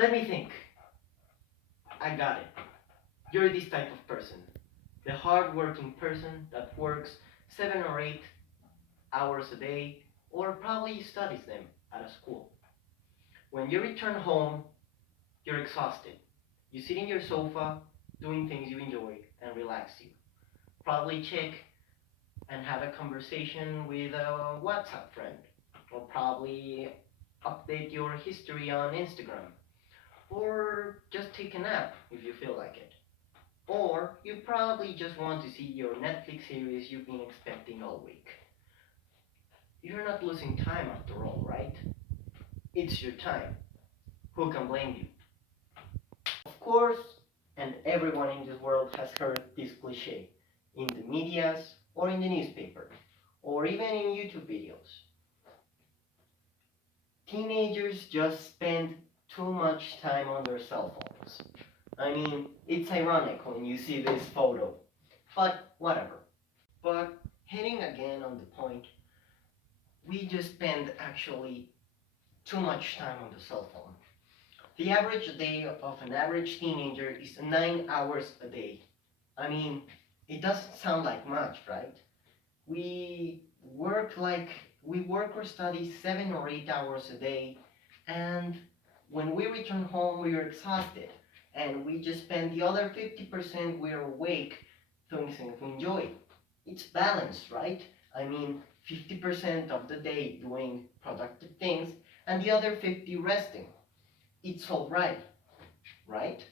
Let me think. I got it. You're this type of person. The hard-working person that works 7 or 8 hours a day, or probably studies them at a school. When you return home, you're exhausted. You sit in your sofa, doing things you enjoy and relax you. Probably check and have a conversation with a WhatsApp friend, or probably update your history on Instagram, or just take a nap if you feel like it. Or you probably just want to see your Netflix series you've been expecting all week. You're not losing time after all, right? It's your time. Who can blame you? Of course, and everyone in this world has heard this cliche in the medias or in the newspaper or even in YouTube videos. Teenagers just spend too much time on their cell phones. I mean, it's ironic when you see this photo, but whatever. But hitting again on the point, we just spend actually too much time on the cell phone. The average day of an average teenager is 9 hours a day. I mean, it doesn't sound like much, right? We work like we work or study 7 or 8 hours a day, and when we return home, we are exhausted, and we just spend the other 50% we're awake doing things we enjoy. It's balanced, right? I mean, 50% of the day doing productive things, and the other 50 resting. It's all right, right?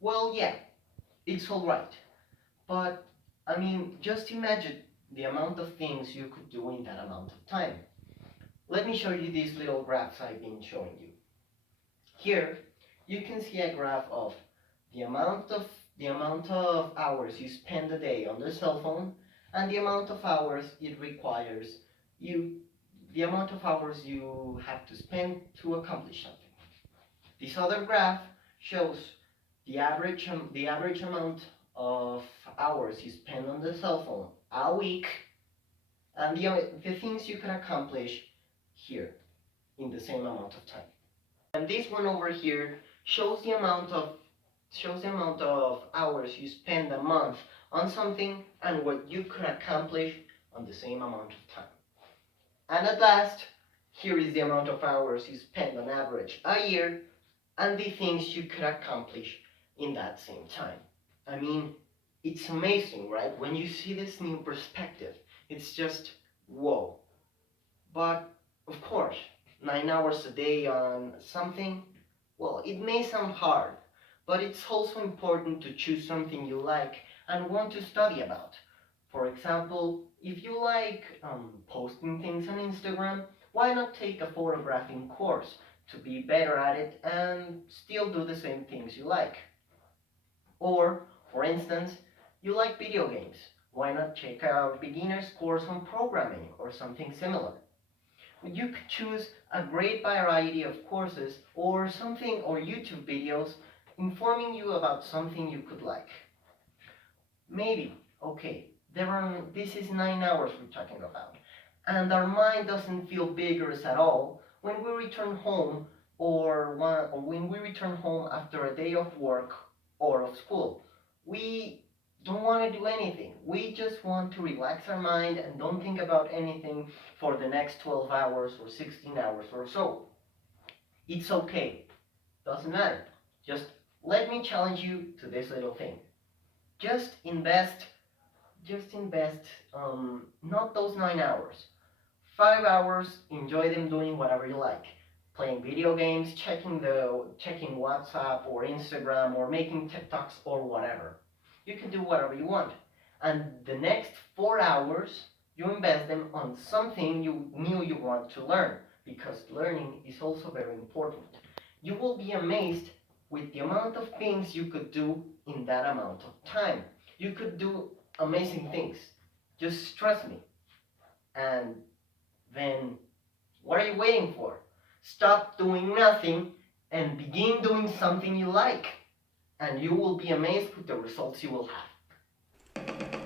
Well, yeah, it's all right. But I mean, just imagine the amount of things you could do in that amount of time. Let me show you these little graphs I've been showing you. Here, you can see a graph of the amount of hours you spend a day on the cell phone and the amount of hours it requires you the amount of hours you have to spend to accomplish something. This other graph shows the average amount of hours you spend on the cell phone a week and the things you can accomplish here in the same amount of time. And this one over here shows the amount of hours you spend a month on something and what you can accomplish on the same amount of time. And at last, here is the amount of hours you spend on average a year and the things you could accomplish in that same time. I mean, it's amazing, right? When you see this new perspective, it's just whoa. But of course, 9 hours a day on something, well, it may sound hard, but it's also important to choose something you like and want to study about. For example, if you like posting things on Instagram, why not take a photographing course to be better at it and still do the same things you like? Or, for instance, you like video games. Why not check out a beginner's course on programming or something similar? You could choose a great variety of courses or something or YouTube videos informing you about something you could like. Maybe, okay, this is 9 hours we're talking about, and our mind doesn't feel vigorous at all when we return home or when we return home after a day of work or of school. We don't want to do anything. We just want to relax our mind and don't think about anything for the next 12 hours or 16 hours or so. It's okay. Doesn't matter. Just let me challenge you to this little thing. Just invest, just invest, not those 9 hours. 5 hours, enjoy them doing whatever you like. Playing video games, checking WhatsApp or Instagram or making TikToks or whatever. You can do whatever you want. And the next 4 hours, you invest them on something you knew you want to learn, because learning is also very important. You will be amazed with the amount of things you could do in that amount of time. You could do amazing things. Just trust me. And then what are you waiting for? Stop doing nothing and begin doing something you like. And you will be amazed with the results you will have.